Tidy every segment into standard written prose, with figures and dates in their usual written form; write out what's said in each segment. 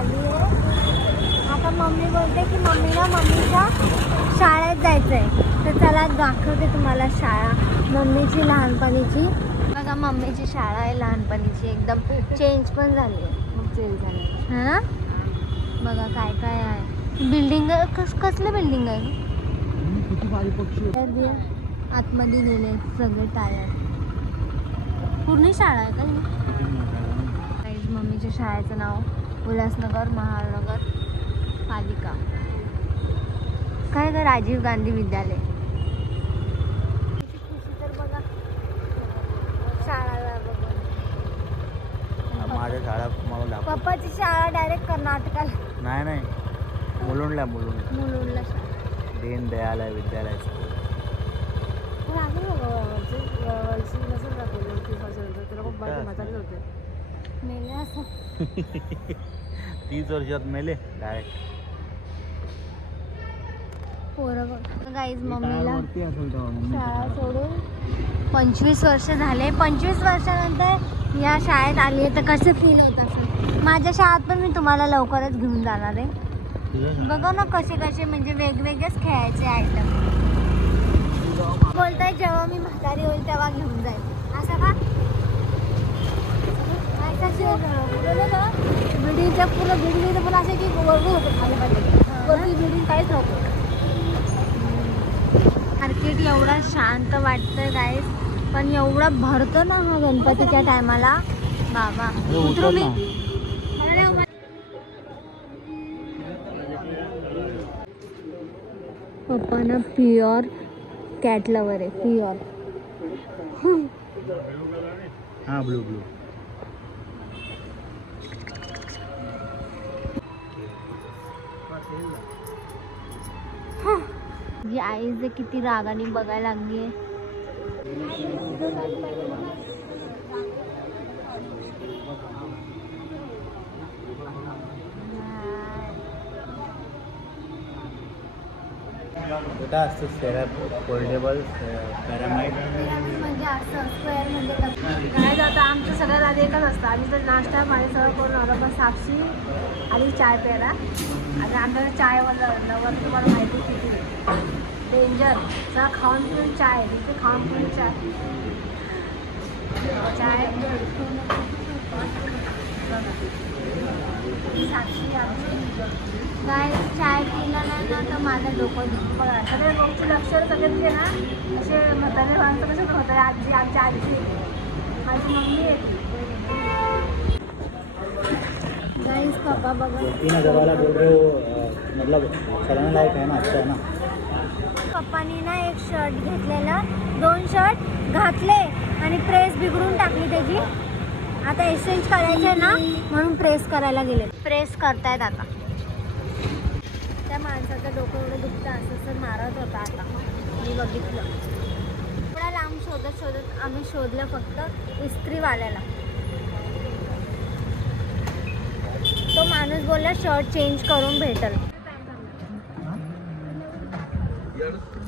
आली आहे. आता मम्मी बोलते की मम्मीच्या शाळेत जायचं आहे. तर चला दाखवते तुम्हाला शाळा मम्मीची लहानपणीची. बघा मम्मीची शाळा आहे लहानपणीची, एकदम चेंज पण झाली आहे. खूप चेंज झाले. है ना? बघा काय काय आहे. बिल्डिंग कसलं बिल्डिंग आहे? किती भारी पक्षी. आतमध्ये गेले सगळे टायर. पूर्ण शाळा आहे का? मम्मीच्या शाळेचं नाव उल्हासनगर महानगर पालिका. काय ग? राजीव गांधी विद्यालय. तर बघा शाळा बघा. माझ्या शाळा मला पप्पाची शाळा डायरेक्ट कर्नाटकाला. नाही मुलुंडला मुलुंडला शाळा. दीन दयाल विद्यालय. मेले असं 30 वर्षात मेले डायरेक्ट. पोरं गाईज मम्मीला मम्मी शाळा सोडून 25 वर्ष झाले. 25 वर्षानंतर या शाळेत आली आहे तर कसं फील होत असेल? माझ्या शाळेत पण मी तुम्हाला लवकरच घेऊन जाणार आहे. बघा ना कसे म्हणजे वेगवेगळेच खेळायचे आयटम. बोलताय जेव्हा मी म्हातारी होईल तेव्हा घेऊन जाईल असं का? बिल्डिंगच्या पूर्ण बिल्डिंग पण असे की वरती होतं खाली पाहिजे. वरती बिल्डिंग काहीच नव्हतं. मार्केट एवढा शांत वाटतं गाईस, पण एवढं भरतं ना हा गणपतीच्या टायमाला. बाबा उतरू मी. पप्पा ना प्युअर कॅट लवर आहे. प्युअर. हा ब्लू जी आई जे किती रागाने बघायला लागली आहे. बेटा असतं फोल्डेबल पॅरामाइड म्हणजे असं स्क्वेअर म्हणजे काय जातं. आमचं सगळ्यात आधी एकच असतं. आम्ही तर नाश्ता पाणी सगळं करून आलो. पण साक्षी आधी चाय प्यायला. आणि आमच्याकडे चायवर तुम्हाला माहिती किती डेंजर. सगळं खाऊन पिऊन चाय, तिथे खाऊन पिऊन चाय. साक्षी आमची काय चाय पिला नाही ना तर माझं डोकं दुखतं. बघा सगळे लोकची लक्षण सगळे ना असे म्हातारे माणसं कसं होतं. आजी आमच्या आजी माझी मम्मी येते. गाईस पप्पा बघा 3000 बोल रहे हो, मतलब चलाने लायक है ना, अच्छा है ना. पप्पानी ना एक शर्ट घेतलेला, 2 शर्ट घातले आणि प्रेस बिघडून टाकली त्याची. आता एक्सचेंज करायचे ना म्हणून प्रेस करायला गेले. प्रेस करतायत आता. त्या माणसाचं डोकं एवढं दुखतं असं मारत होता. आता मी बघितलं. थोडा लांब शोधत आम्ही शोधलं फक्त इस्त्रीवाल्याला. तो माणूस बोलला शर्ट चेंज करून भेटल.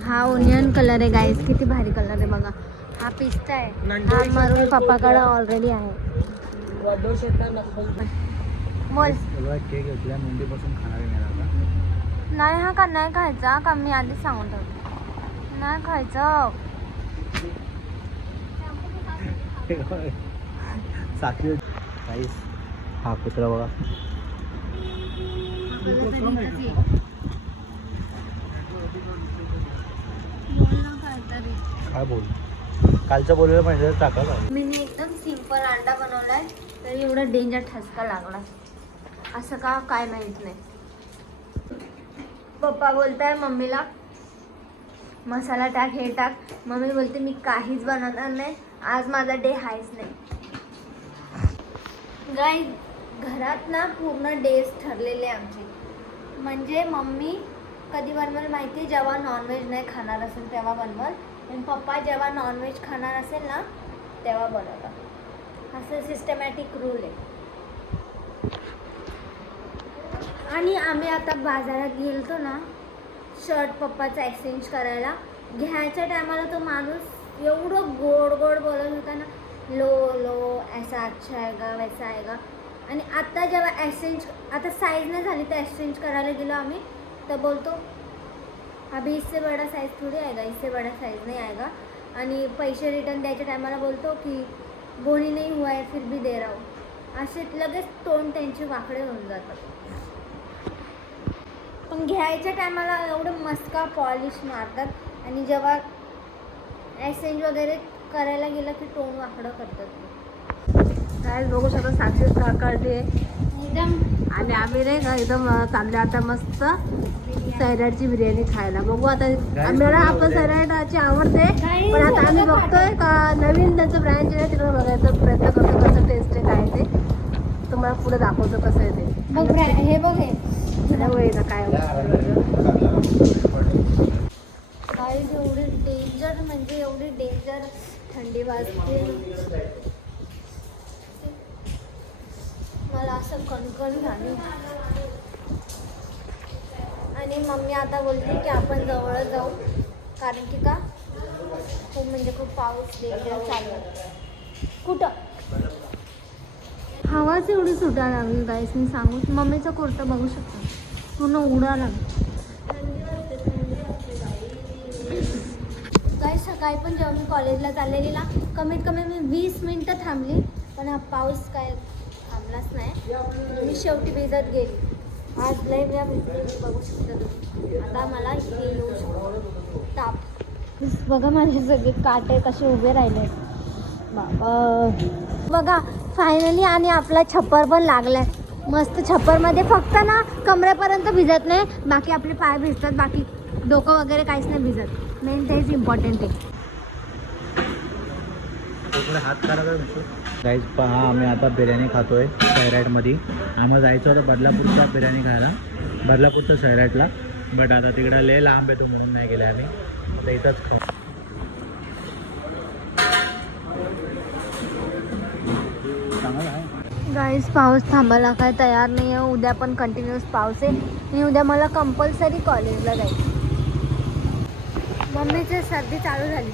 हा ओनियन कलर आहे गाईस. किती भारी कलर आहे बघा. हा पिस्ता आहे. हा मरून पप्पाकडे ऑलरेडी आहे. बोल. केक घेतला मुंबईपासून खाणार आहे मला. नाही हा का नाही खायचा का? मी आधीच सांगून ठेवतो नाही खायचं. साखळी काहीच. हा कुत्रा बघा. काय बोल कालचं बोललेलं माहिती टाका का? मी एकदम सिंपल अंडा बनवलाय तरी एवढा डेंजर ठसका लागला. असं का काय माहित नाही. पप्पा बोलताय मम्मीला मसाला टाक हे टाक. मम्मी बोलते मी काहीच बनवणार नाही. आज माझा डे हायच नाही. गाईज घरात ना पूर्ण डेज ठरलेले आमचे. म्हणजे मम्मी कधी बनवल माहिती, जेव्हा नॉनव्हेज नाही खाणार असेल तेव्हा बनवल. आणि पप्पा जेव्हा नॉनव्हेज खाणार असेल ना तेव्हा बनवतात. असं सिस्टमॅटिक रूल आहे. आणि आम्ही आता बाजारात गेलतो ना शर्ट पप्पाचा एक्सचेंज करायला. घ्यायच्या टायमाला तो माणूस एवढं गोड गोड बोलत होता ना, लो लो ऐसा अच्छा आएगा वैसा आएगा. आणि आता जेव्हा एक्सचेंज आता साईज नाही झाली तर एक्सचेंज करायला गेलो आम्ही तर बोलतो अभी इससे बड़ा साइज थोड़ी आएगा, इससे बड़ा साइज नहीं आएगा. आणि पैसे रिटर्न द्यायच्या टायमाला बोलतो की बोनी नाही हुआ है फिर भी दे रहा हूँ. असे लगेच तोंड त्यांचे वाकडे होऊन जातात. पण घ्यायच्या टायमाला एवढं मस्का पॉलिश मारतात आणि जेव्हा एक्सचेंज वगैरे करायला गेलं की तोंड वाकडं करतात. काय बघू शकतो साक्षी काढली एकदम आणि आम्ही नाही का एकदम चालले आता मस्त सैराटची बिर्याणी खायला. बघू आता आम्हाला आपण सैराटची आवडते पण आता आम्ही बघतोय का नवीन त्यांचं ब्रँच आहे तिकडे बघायचा प्रयत्न करतो कसं टेस्ट आहे काय ते तुम्हाला पुढे दाखवतो कसं आहे ते. बघ हे बघ हे काय गाईज एवढी डेंजर म्हणजे एवढी डेंजर थंडी वाजते मला असं कणकण झाली. आणि मम्मी आता बोलते की आपण जवळ जाऊ कारण की का खूप म्हणजे खूप पाऊस डेंजर चालू आहे. कुठं हवाच एवढी सुटायला लागली गाईस मी सांगू. मम्मीचं कुर्ता बघू शकता पूर्ण उडाला. गाईस सकाळी पण जेव्हा मी कॉलेजला चाललेली ना कमीत कमी मी 20 मिनटं थांबली पण हा पाऊस काय थांबलाच नाही. मी शेवटी भिजत गेली. आज लय वेळा भिजली बघू शकता तुम्ही. आता मला हे येऊ शकतो ताप. बघा माझे सगळे काटे कसे उभे राहिले बाबा. बघा फायनली आणि आपला छप्पर पण लागलाय मस्त. छप्परमध्ये फक्त ना कमरेपर्यंत भिजत नाही बाकी आपले पाय भिजतात बाकी डोकं वगैरे काहीच नाही भिजत. मेन तेच इम्पॉर्टंट आहे. हात करायचा गाईज पहा आम्ही आता बिर्याणी खातोय सैराटमध्ये. आम्हाला जायचं होतं बदलापूरचा बिर्याणी खायला बदलापूरच्या सैराटला बट आता तिकडं लय लांब येतो म्हणून नाही गेले आम्ही. आता इथंच खाऊ. चांगलं आहे. गाईस पाऊस थांबायला काय तयार नाही आहे. उद्या पण कंटिन्युअस पाऊस आहे आणि उद्या मला कंपल्सरी कॉलेजला जायचं. मम्मीची सर्दी चालू झाली.